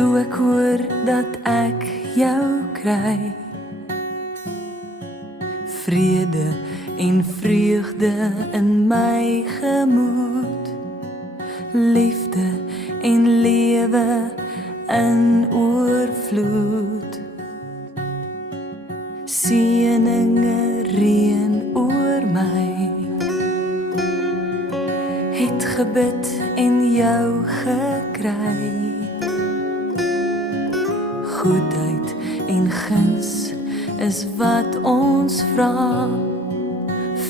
toe ek hoor dat ek jou kry. Vrede en vreugde in my gemoed, liefde en lewe in oorvloed. Seëninge reën oor my, het gebid en jou gekry. Goedheid en guns is wat ons vra,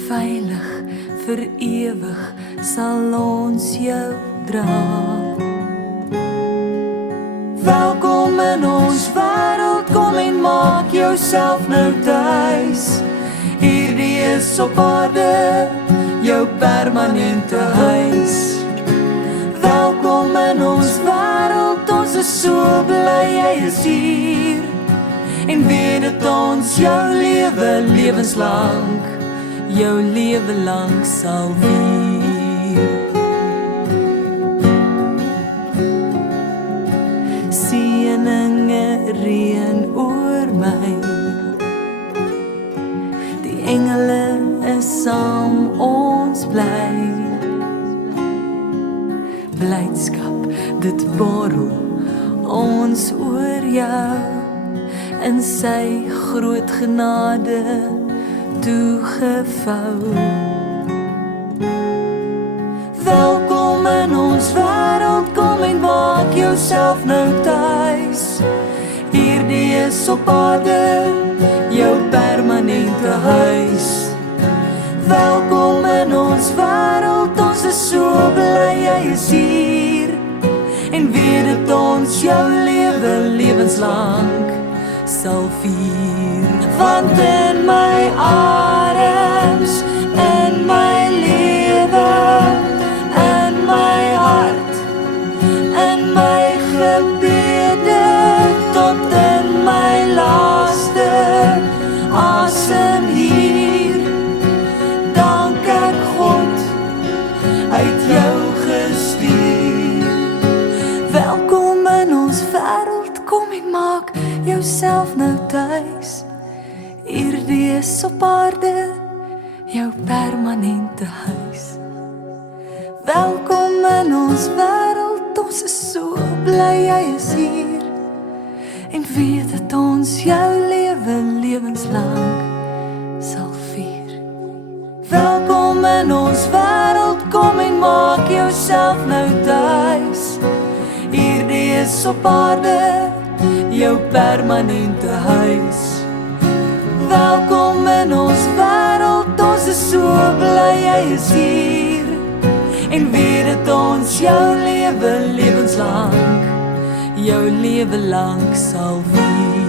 veilig vir ewig sal ons jou dra. Welkom in ons wêreld, kom en maak jouself nou tuis. Hierdie is op aarde, jou permanente huis. Welkom in ons wêreld, ons is so bly jy is hier. En weet dat ons jou lewe lewenslang, jou lewe lang sal vier. Seëninge reën oor my, die engele is saam ons bly. Blydskap, dit borrel ons oor jou, in sy groot genade toegevou. Welkom in ons wêreld, kom en maak jouself nou tuis. Hierdie is op aarde, jou permanente huis. Welkom in ons wêreld, ons is so bly jy is hier. En weet dat ons jou lewe lewenslang sal vier. Want in my adems, in my lewe, in my hart, in my gebede, tot in my laaste asem hier, dank ek God uit jou gestuur. Welkom in ons wêreld, kom en maak jouself nou tuis. Hierdie is op aarde, jou permanente huis. Welkom in ons wêreld, ons is so bly jy is hier. En weet dat ons jou lewe lewenslang sal vier. Welkom in ons wêreld, kom en maak jouself nou tuis. Hierdie is op aarde, jou permanente huis. Welkom in ons wêreld, ons is so bly jy is hier. En weet dat ons jou lewe lewenslang, jou lewe lang sal vier.